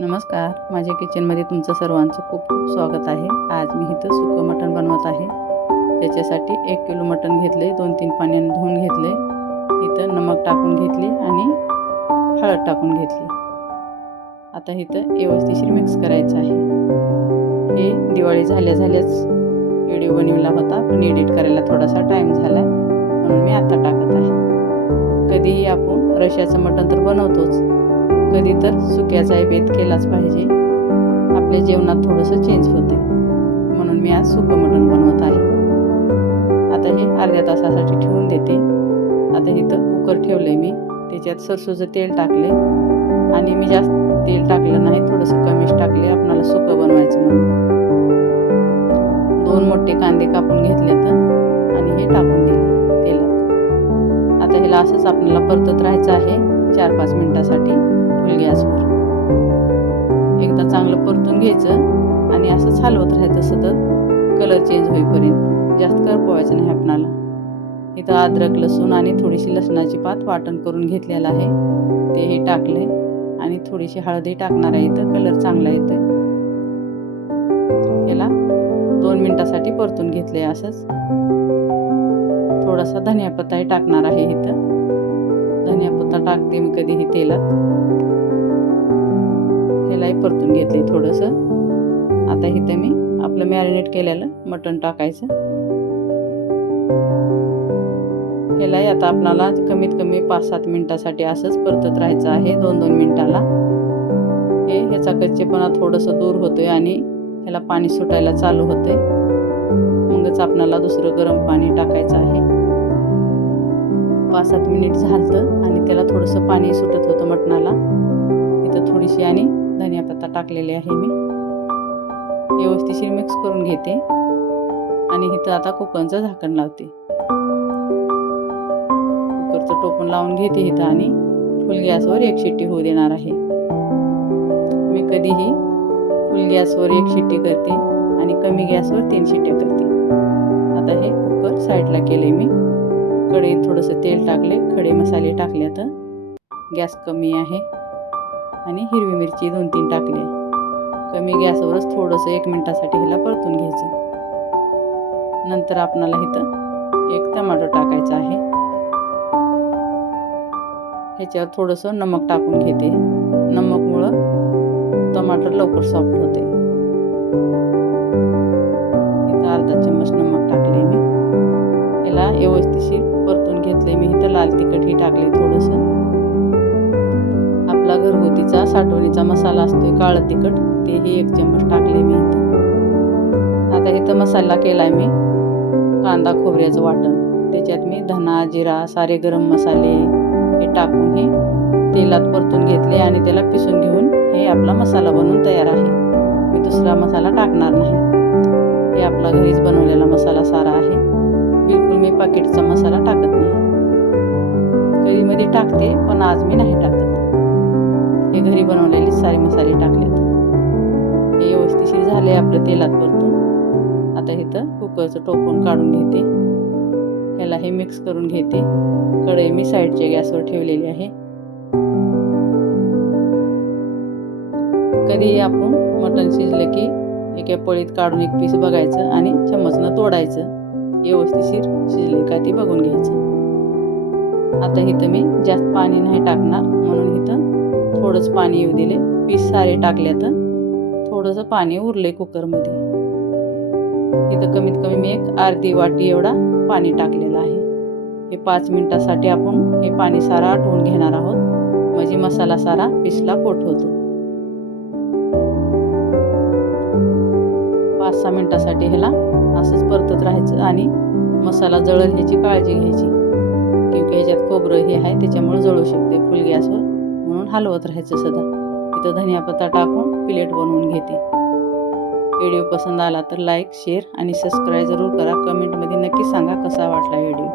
नमस्कार, माझ्या किचनमध्ये तुमचं सर्वांचं खूप खूप स्वागत आहे. आज मी इथं सुकं मटण बनवत आहे. त्याच्यासाठी 1 किलो मटण घेतले, 2-3 पाण्याने धुवून घेतले. इथं नमक टाकून घेतले आणि हळद टाकून घेतली. आता इथं व्यवस्थित मिक्स करायचं आहे. हे दिवाळी झाल्याच व्हिडिओ बनवला होता, पण एडिट करायला थोडासा टाईम झाला म्हणून मी आता टाकत आहे. कधीही आपण रश्श्याचं मटण तर बनवतोच, कधी तर सुक्याचाही बेत केलाच पाहिजे. आपल्या जेवणात थोडंसं चेंज होते म्हणून मी आज सुकं मटण बनवत आहे. आता हे अर्ध्या तासासाठी ठेवून देते. आता इथं कुकर ठेवले मी, त्याच्यात सरसोचं तेल टाकले आणि मी जास्त तेल टाकलं नाही, थोडंसं कमीच टाकले, आपल्याला सुकं बनवायचं म्हणून. 2 मोठे कांदे कापून घेतले तर आणि हे टाकून दिले तेलात. आता ह्याला असंच आपल्याला परतत राहायचं आहे 4-5 मिनिटासाठी फुल गॅसवर. एकदा चांगलं परतून घ्यायचं आणि असंच हलवत राहायचं सतत कलर चेंज होईपर्यंत. जास्त करपवायचं नाही आपणाला. इथं अद्रक, लसूण आणि थोडीशी लसणाची पात वाटण करून घेतलेलं आहे, तेही टाकले आणि थोडीशी हळदही टाकणार आहे. इथं कलर चांगला येतोय. याला 2 मिनिटासाठी परतून घेतले. असंच थोडासा धनियापत्ताही टाकणार आहे. इथं धनियापत्ता टाकते मी कधीही तेलात. ह्यालाही परतून घेतले थोडंसं. आता इथं मी आपलं मॅरिनेट केलेलं मटण टाकायचं. ह्यालाही आता आपल्याला कमीत कमी 5-7 मिनिटासाठी असंच परतत राहायचं आहे, 2-2 मिनिटाला. ह्याचा कच्चेपणा थोडंसं दूर होतोय आणि ह्याला पाणी सुटायला चालू होते. मगच आपल्याला दुसरं गरम पाणी टाकायचं आहे. 5-7 मिनिट झालं आणि त्याला थोडंसं पाणी सुटत होतं मटणाला. इथं थोडीशी आणि धनियापत्ता टाकलेले आहे मी. व्यवस्थित मिक्स करून घेते आणि इथं आता कुकरचं झाकण लावते. कुकरचं टोपण लावून घेते इथं आणि फुल गॅसवर 1 शिट्टी होऊ देणार आहे. मी कधीही फुल गॅसवर 1 शिट्टी करते आणि कमी गॅसवर 3 शिट्ट्या करते. आता हे कुकर साईडला केले मी. कढईत थोडंसं तेल टाकले, खडे मसाले टाकले, तर गॅस कमी आहे आणि हिरवी मिरची 2-3 टाकली. कमी गॅसवरच थोडंसं 1 मिनिटासाठी ह्याला परतून घ्यायचं. नंतर आपणाला इथं 1 टमाटर टाकायचं आहे. ह्याच्यावर थोडंसं नमक टाकून घेते. नमकमुळं टमाटर लवकर सॉफ्ट होते. इथं अर्धा चम्मच नमक टाकले मी. ह्याला व्यवस्थित परतून घेतले मी. इथं लाल तिखटही टाकले थोडंसं. आपला घरगुतीचा साठवणीचा मसाला असतोय काळं तिखट, तेही 1 चम्मच टाकले मी इथं. आता इथं मसाला केलाय मी कांदा खोबऱ्याचं वाटण. त्याच्यात मी धना, जिरा, सारे गरम मसाले हे टाकून हे तेलात परतून घेतले आणि त्याला पिसून घेऊन हे आपला मसाला बनवून तयार आहे. मी दुसरा मसाला टाकणार नाही. हे आपला घरीच बनवलेला मसाला सारा आहे. बिलकुल मी पाकिटचा मसाला टाकत नाही. कधीमध्ये टाकते, पण आज मी नाही टाकत. हे घरी बनवलेले सारे मसाले टाकलेत. हे व्यवस्थित झाले आपलं तेलात परतून. आता इथं कुकरचं टोपण काढून घेते. ह्याला हे मिक्स करून घेते. कढई मी साईडच्या गॅसवर ठेवलेली आहे. कधी आपण मटण शिजलं की एका पळीत काढून 1 पीस बघायचं आणि चम्मचनं तोडायचं. व्यवस्थित शिजले का ते बघून घ्यायचं. आता इथं मी जास्त पाणी नाही टाकणार म्हणून इथं थोडंच पाणी येऊ दिले. पीस सारे टाकले तर थोडंसं पाणी उरले कुकरमध्ये. इथं कमीत कमी मी 1 अर्धी वाटी एवढा पाणी टाकलेलं आहे. हे 5 मिनिटासाठी आपण हे पाणी सारा आटवून घेणार आहोत, म्हणजे मसाला सारा पिसला पोट होतो. 5-6 मिनिटासाठी ह्याला असंच परतत राहायचं आणि मसाला जळल ह्याची काळजी घ्यायची, किंवा ह्याच्यात खोबरं हे आहे त्याच्यामुळे जळू शकते फुल गॅसवर, म्हणून हलवत राहायचं सदा. इथं धनियापत्ता टाकून प्लेट बनवून घेते. व्हिडिओ पसंत आला तर लाईक, शेअर आणि सबस्क्राईब जरूर करा. कमेंटमध्ये नक्की सांगा कसा वाटला व्हिडिओ.